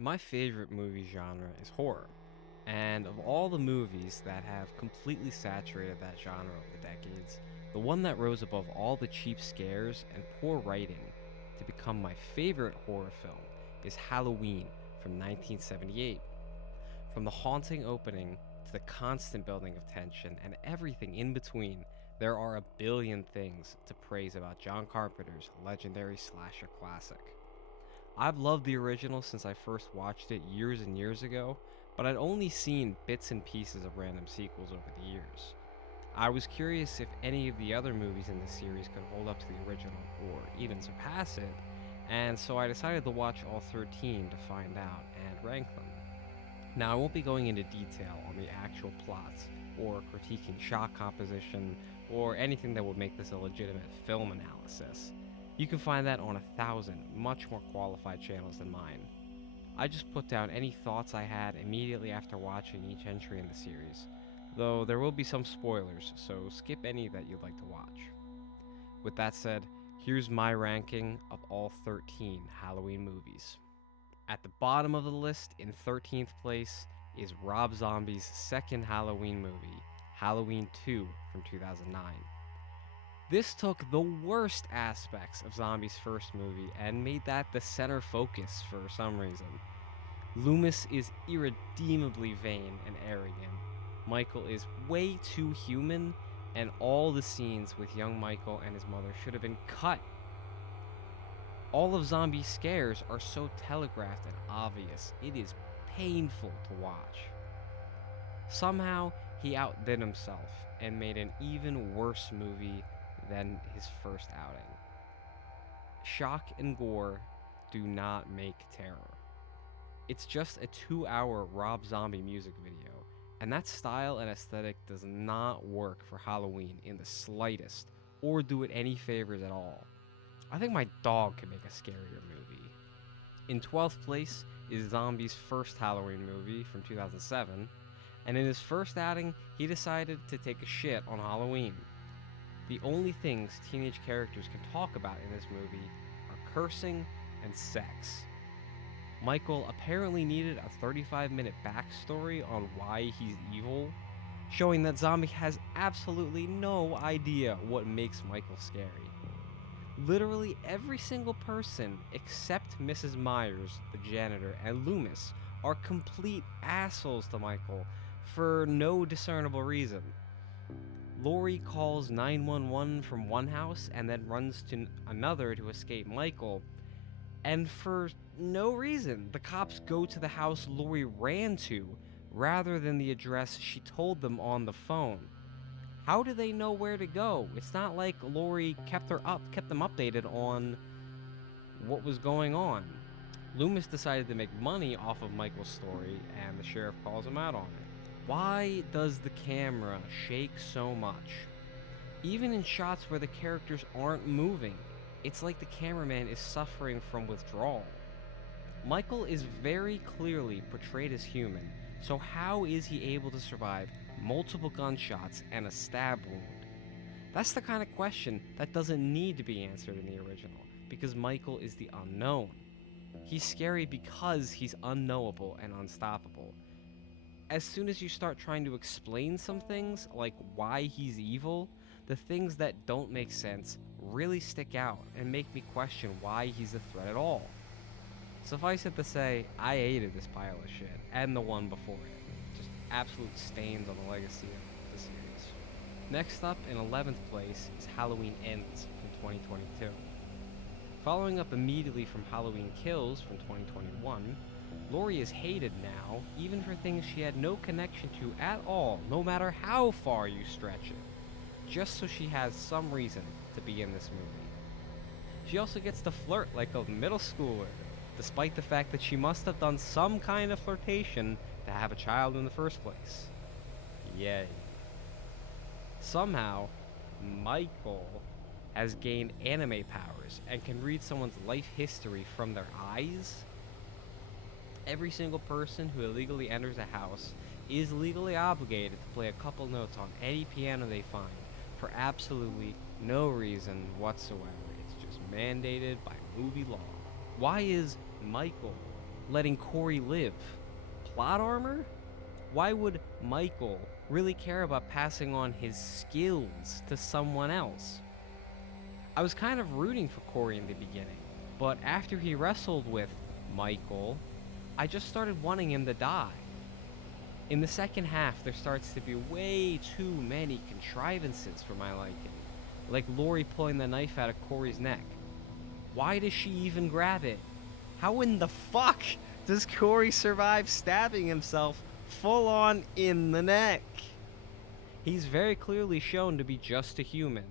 My favorite movie genre is horror, and of all the movies that have completely saturated that genre over the decades, the one that rose above all the cheap scares and poor writing to become my favorite horror film is Halloween from 1978. From the haunting opening to the constant building of tension and everything in between, there are a billion things to praise about John Carpenter's legendary slasher classic. I've loved the original since I first watched it years and years ago, but I'd only seen bits and pieces of random sequels over the years. I was curious if any of the other movies in the series could hold up to the original, or even surpass it, and so I decided to watch all 13 to find out and rank them. Now, I won't be going into detail on the actual plots, or critiquing shot composition, or anything that would make this a legitimate film analysis. You can find that on 1,000 much more qualified channels than mine. I just put down any thoughts I had immediately after watching each entry in the series, though there will be some spoilers, so skip any that you'd like to watch. With that said, here's my ranking of all 13 Halloween movies. At the bottom of the list, in 13th place, is Rob Zombie's second Halloween movie, Halloween 2 from 2009. This took the worst aspects of Zombie's first movie and made that the center focus for some reason. Loomis is irredeemably vain and arrogant. Michael is way too human, and all the scenes with young Michael and his mother should have been cut. All of Zombie's scares are so telegraphed and obvious, it is painful to watch. Somehow, he outdid himself and made an even worse movie than his first outing. Shock and gore do not make terror. It's just a 2-hour Rob Zombie music video, and that style and aesthetic does not work for Halloween in the slightest, or do it any favors at all. I think my dog could make a scarier movie. In 12th place is Zombie's first Halloween movie from 2007, and in his first outing, he decided to take a shit on Halloween. The only things teenage characters can talk about in this movie are cursing and sex. Michael apparently needed a 35-minute backstory on why he's evil, showing that Zombie has absolutely no idea what makes Michael scary. Literally every single person except Mrs. Myers, the janitor, and Loomis are complete assholes to Michael for no discernible reason. Laurie calls 911 from one house and then runs to another to escape Michael, and for no reason, the cops go to the house Laurie ran to rather than the address she told them on the phone. How do they know where to go? It's not like Laurie kept them updated on what was going on. Loomis decided to make money off of Michael's story, and the sheriff calls him out on it. Why does the camera shake so much? Even in shots where the characters aren't moving, it's like the cameraman is suffering from withdrawal. Michael is very clearly portrayed as human, so how is he able to survive multiple gunshots and a stab wound? That's the kind of question that doesn't need to be answered in the original, because Michael is the unknown. He's scary because he's unknowable and unstoppable. As soon as you start trying to explain some things, like why he's evil, the things that don't make sense really stick out and make me question why he's a threat at all. Suffice it to say, I hated this pile of shit, and the one before it. Just absolute stains on the legacy of the series. Next up, in 11th place, is Halloween Ends from 2022. Following up immediately from Halloween Kills from 2021, Laurie is hated now, even for things she had no connection to at all, no matter how far you stretch it, just so she has some reason to be in this movie. She also gets to flirt like a middle schooler, despite the fact that she must have done some kind of flirtation to have a child in the first place. Yay. Somehow, Michael has gained anime powers and can read someone's life history from their eyes. Every single person who illegally enters a house is legally obligated to play a couple notes on any piano they find for absolutely no reason whatsoever. It's just mandated by movie law. Why is Michael letting Corey live. Plot armor? Why would Michael really care about passing on his skills to someone else? I was kind of rooting for Corey in the beginning, but after he wrestled with Michael, I just started wanting him to die. In the second half, there starts to be way too many contrivances for my liking, like Laurie pulling the knife out of Corey's neck. Why does she even grab it? How in the fuck does Corey survive stabbing himself full on in the neck? He's very clearly shown to be just a human.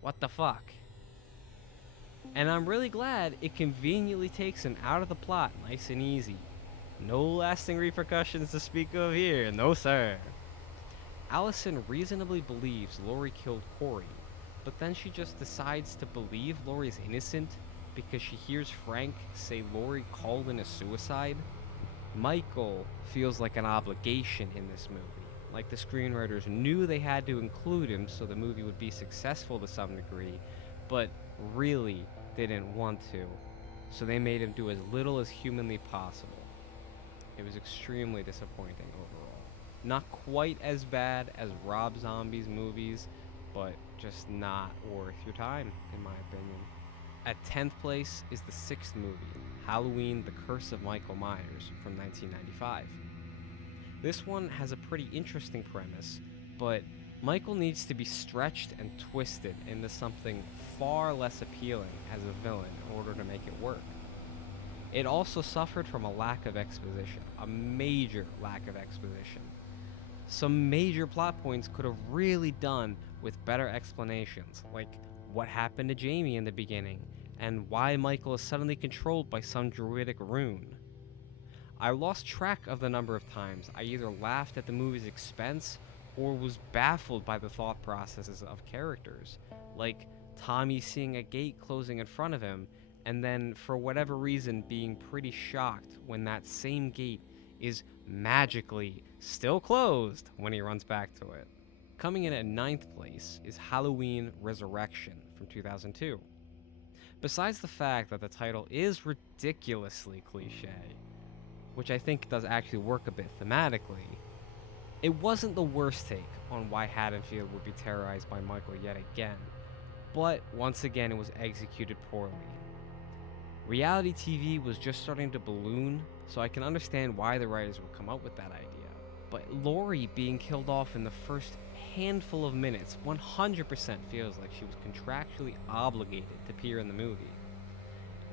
What the fuck? And I'm really glad it conveniently takes him out of the plot nice and easy. No lasting repercussions to speak of here, no sir. Allison reasonably believes Laurie killed Corey, but then she just decides to believe Laurie's innocent because she hears Frank say Laurie called in a suicide. Michael feels like an obligation in this movie, like the screenwriters knew they had to include him so the movie would be successful to some degree, but really didn't want to, so they made him do as little as humanly possible. It was extremely disappointing overall. Not quite as bad as Rob Zombie's movies, but just not worth your time, in my opinion. At 10th place is the 6th movie, Halloween: The Curse of Michael Myers from 1995. This one has a pretty interesting premise, but Michael needs to be stretched and twisted into something far less appealing as a villain in order to make it work. It also suffered from a lack of exposition, a major lack of exposition. Some major plot points could have really done with better explanations, like what happened to Jamie in the beginning, and why Michael is suddenly controlled by some druidic rune. I lost track of the number of times I either laughed at the movie's expense or was baffled by the thought processes of characters, like Tommy seeing a gate closing in front of him, and then for whatever reason being pretty shocked when that same gate is magically still closed when he runs back to it. Coming in at 9th place is Halloween Resurrection from 2002. Besides the fact that the title is ridiculously cliche, which I think does actually work a bit thematically, it wasn't the worst take on why Haddonfield would be terrorized by Michael yet again, but once again it was executed poorly. Reality TV was just starting to balloon, so I can understand why the writers would come up with that idea. But Laurie being killed off in the first handful of minutes 100% feels like she was contractually obligated to appear in the movie.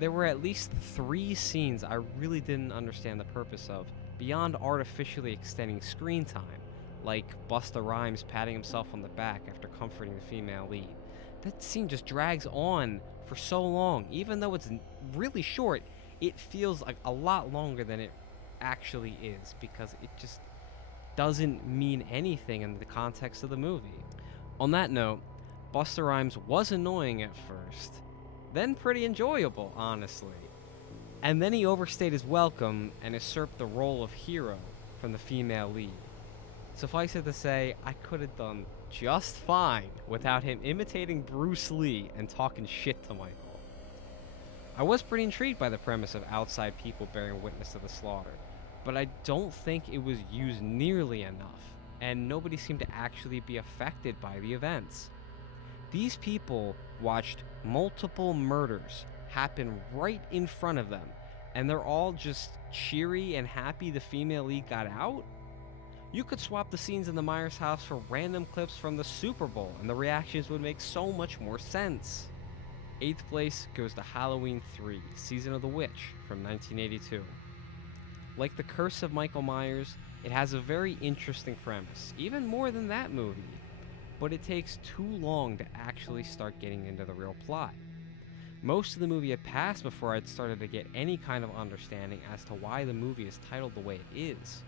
There were at least 3 scenes I really didn't understand the purpose of, beyond artificially extending screen time, like Busta Rhymes patting himself on the back after comforting the female lead. That scene just drags on for so long. Even though it's really short, it feels like a lot longer than it actually is, because it just doesn't mean anything in the context of the movie. On that note, Busta Rhymes was annoying at first, then pretty enjoyable, honestly. And then he overstayed his welcome and usurped the role of hero from the female lead. Suffice it to say, I could have done just fine without him imitating Bruce Lee and talking shit to Michael. I was pretty intrigued by the premise of outside people bearing witness to the slaughter, but I don't think it was used nearly enough, and nobody seemed to actually be affected by the events. These people watched multiple murders happen right in front of them, and they're all just cheery and happy the female lead got out? You could swap the scenes in the Myers house for random clips from the Super Bowl, and the reactions would make so much more sense. 8th place goes to Halloween 3, Season of the Witch from 1982. Like The Curse of Michael Myers, it has a very interesting premise, even more than that movie, but it takes too long to actually start getting into the real plot. Most of the movie had passed before I'd started to get any kind of understanding as to why the movie is titled the way it is.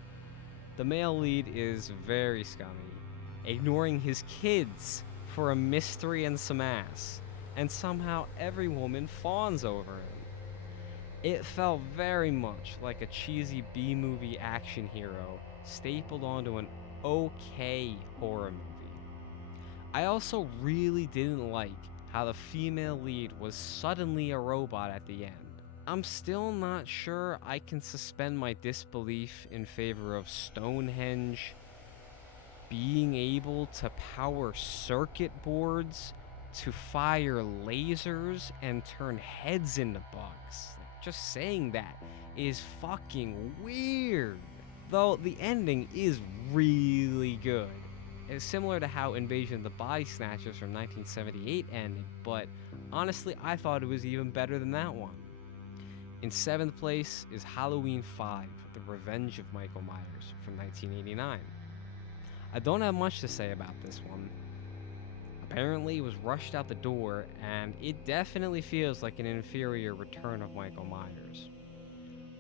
The male lead is very scummy, ignoring his kids for a mystery and some ass, and somehow every woman fawns over him. It felt very much like a cheesy B-movie action hero stapled onto an okay horror movie. I also really didn't like how the female lead was suddenly a robot at the end. I'm still not sure I can suspend my disbelief in favor of Stonehenge being able to power circuit boards to fire lasers and turn heads into bugs. Like, just saying that is fucking weird. Though the ending is really good. It's similar to how Invasion of the Body Snatchers from 1978 ended, but honestly, I thought it was even better than that one. In seventh place is Halloween 5, The Revenge of Michael Myers from 1989. I don't have much to say about this one. Apparently, it was rushed out the door, and it definitely feels like an inferior return of Michael Myers.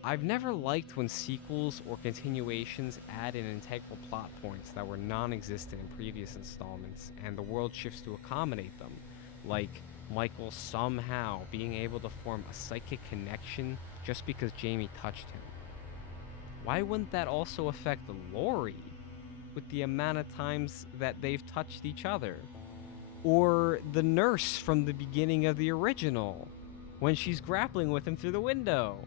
I've never liked when sequels or continuations add in integral plot points that were non existent in previous installments, and the world shifts to accommodate them, like Michael somehow being able to form a psychic connection just because Jamie touched him. Why wouldn't that also affect Laurie with the amount of times that they've touched each other? Or the nurse from the beginning of the original when she's grappling with him through the window?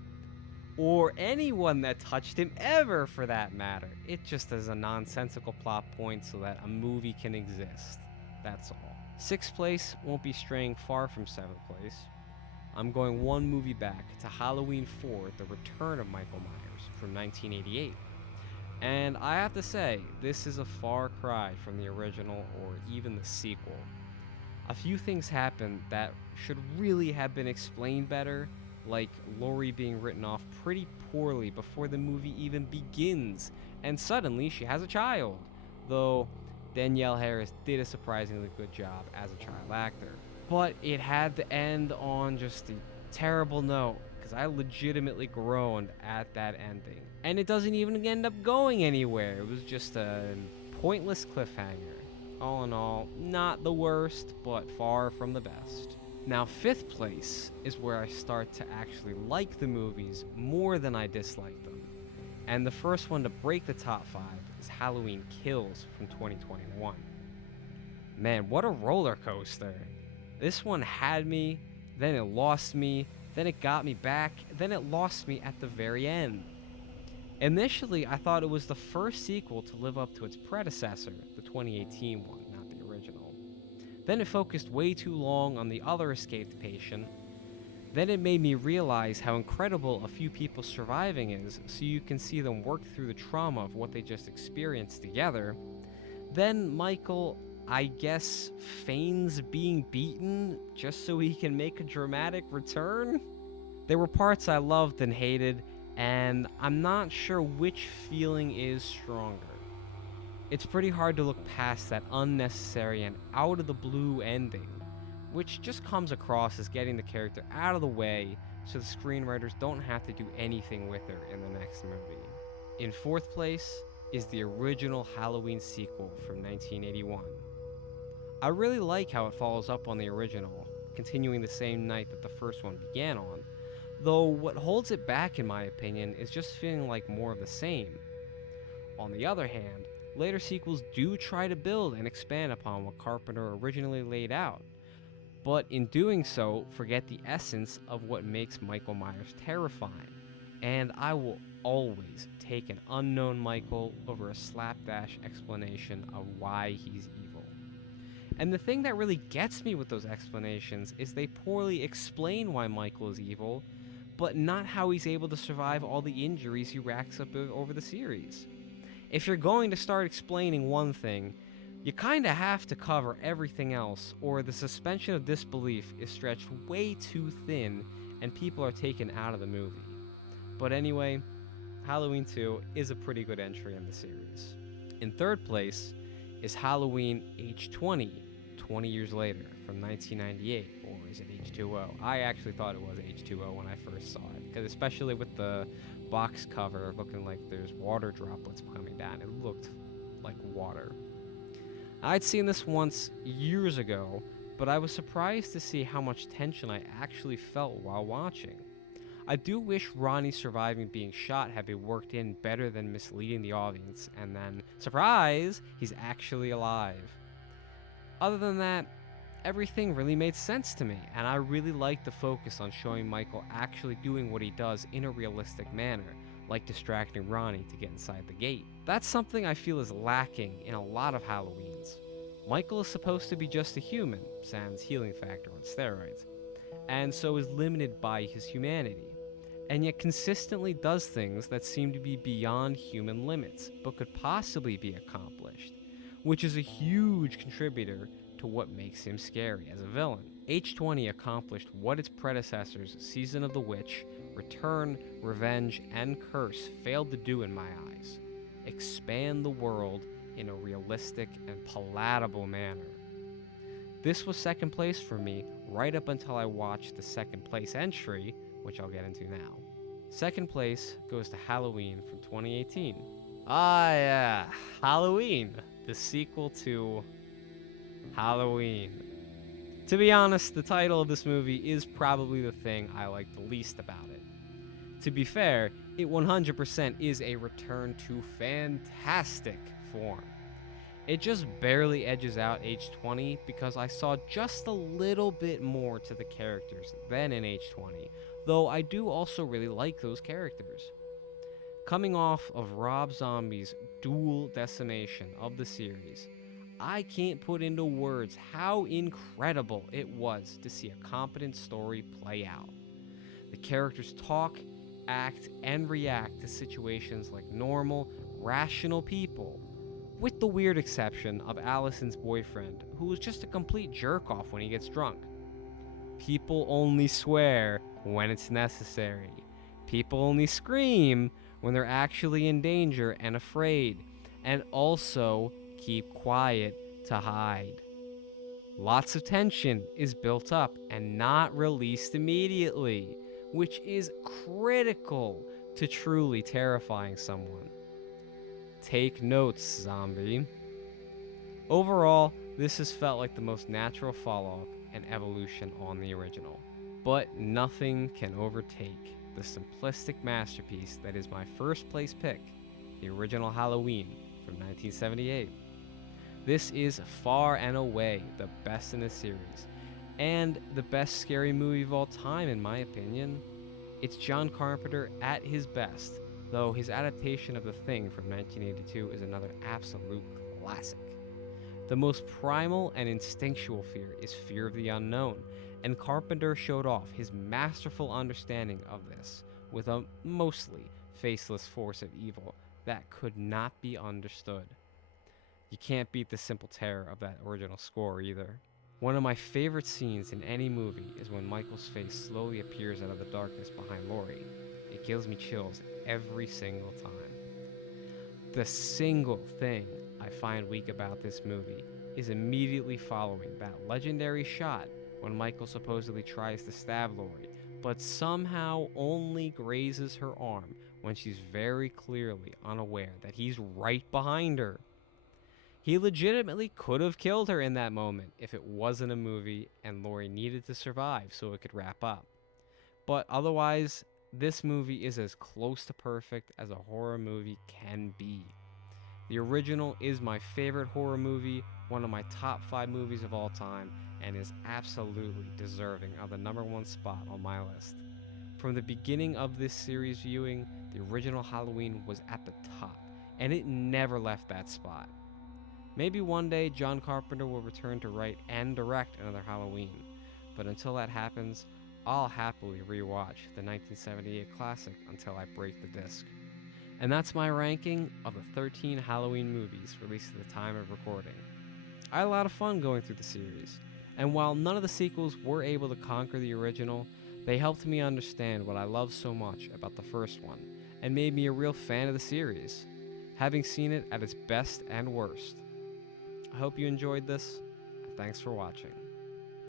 Or anyone that touched him ever, for that matter. It just is a nonsensical plot point so that a movie can exist. That's all. Sixth place won't be straying far from seventh place. I'm going one movie back to Halloween 4, The Return of Michael Myers from 1988. And I have to say, this is a far cry from the original or even the sequel. A few things happen that should really have been explained better, like Laurie being written off pretty poorly before the movie even begins, and suddenly she has a child. Though Danielle Harris did a surprisingly good job as a child actor. But it had to end on just a terrible note, because I legitimately groaned at that ending. And it doesn't even end up going anywhere. It was just a pointless cliffhanger. All in all, not the worst, but far from the best. Now, fifth place is where I start to actually like the movies more than I dislike them. And the first one to break the top 5 is Halloween Kills from 2021. Man, what a roller coaster. This one had me, then it lost me, then it got me back, then it lost me at the very end. Initially, I thought it was the first sequel to live up to its predecessor, the 2018 one, not the original. Then it focused way too long on the other escaped patient. Then it made me realize how incredible a few people surviving is, so you can see them work through the trauma of what they just experienced together. Then Michael, I guess, feigns being beaten just so he can make a dramatic return? There were parts I loved and hated, and I'm not sure which feeling is stronger. It's pretty hard to look past that unnecessary and out of the blue ending, which just comes across as getting the character out of the way so the screenwriters don't have to do anything with her in the next movie. In fourth place is the original Halloween sequel from 1981. I really like how it follows up on the original, continuing the same night that the first one began on, though what holds it back in my opinion is just feeling like more of the same. On the other hand, later sequels do try to build and expand upon what Carpenter originally laid out, but in doing so, forget the essence of what makes Michael Myers terrifying. And I will always take an unknown Michael over a slapdash explanation of why he's evil. And the thing that really gets me with those explanations is they poorly explain why Michael is evil, but not how he's able to survive all the injuries he racks up over the series. If you're going to start explaining one thing, you kinda have to cover everything else, or the suspension of disbelief is stretched way too thin and people are taken out of the movie. But anyway, Halloween 2 is a pretty good entry in the series. In third place is Halloween H20, 20 years later, from 1998, or is it H2O? I actually thought it was H2O when I first saw it, because especially with the box cover looking like there's water droplets coming down, it looked like water. I'd seen this once years ago, but I was surprised to see how much tension I actually felt while watching. I do wish Ronnie surviving being shot had been worked in better than misleading the audience, and then, surprise, he's actually alive. Other than that, everything really made sense to me, and I really liked the focus on showing Michael actually doing what he does in a realistic manner, like distracting Ronnie to get inside the gate. That's something I feel is lacking in a lot of Halloweens. Michael is supposed to be just a human, sans healing factor on steroids, and so is limited by his humanity, and yet consistently does things that seem to be beyond human limits, but could possibly be accomplished, which is a huge contributor to what makes him scary as a villain. H20 accomplished what its predecessors, Season of the Witch, Return, Revenge, and Curse failed to do in my eyes: expand the world in a realistic and palatable manner. This was second place for me right up until I watched the second place entry, which I'll get into now. Second place goes to Halloween from 2018. Ah, yeah, Halloween, the sequel to Halloween. To be honest, the title of this movie is probably the thing I like the least about it. To be fair, it 100% is a return to fantastic form. It just barely edges out H20 because I saw just a little bit more to the characters than in H20, though I do also really like those characters. Coming off of Rob Zombie's dual decimation of the series, I can't put into words how incredible it was to see a competent story play out. The characters talk, act, and react to situations like normal, rational people, with the weird exception of Allison's boyfriend, who is just a complete jerk-off when he gets drunk. People only swear when it's necessary. People only scream when they're actually in danger and afraid, and also keep quiet to hide. Lots of tension is built up and not released immediately, which is critical to truly terrifying someone. Take notes, zombie. Overall, this has felt like the most natural follow-up and evolution on the original. But nothing can overtake the simplistic masterpiece that is my first place pick, the original Halloween from 1978. This is far and away the best in the series, and the best scary movie of all time in my opinion. It's John Carpenter at his best, though his adaptation of The Thing from 1982 is another absolute classic. The most primal and instinctual fear is fear of the unknown, and Carpenter showed off his masterful understanding of this with a mostly faceless force of evil that could not be understood. You can't beat the simple terror of that original score either. One of my favorite scenes in any movie is when Michael's face slowly appears out of the darkness behind Laurie. It gives me chills every single time. The single thing I find weak about this movie is immediately following that legendary shot when Michael supposedly tries to stab Laurie, but somehow only grazes her arm when she's very clearly unaware that he's right behind her. He legitimately could have killed her in that moment if it wasn't a movie and Laurie needed to survive so it could wrap up. But otherwise, this movie is as close to perfect as a horror movie can be. The original is my favorite horror movie, one of my top 5 movies of all time, and is absolutely deserving of the #1 spot on my list. From the beginning of this series viewing, the original Halloween was at the top, and it never left that spot. Maybe one day John Carpenter will return to write and direct another Halloween, but until that happens, I'll happily rewatch the 1978 classic until I break the disc. And that's my ranking of the 13 Halloween movies released at the time of recording. I had a lot of fun going through the series, and while none of the sequels were able to conquer the original, they helped me understand what I love so much about the first one, and made me a real fan of the series, having seen it at its best and worst. I hope you enjoyed this, and thanks for watching.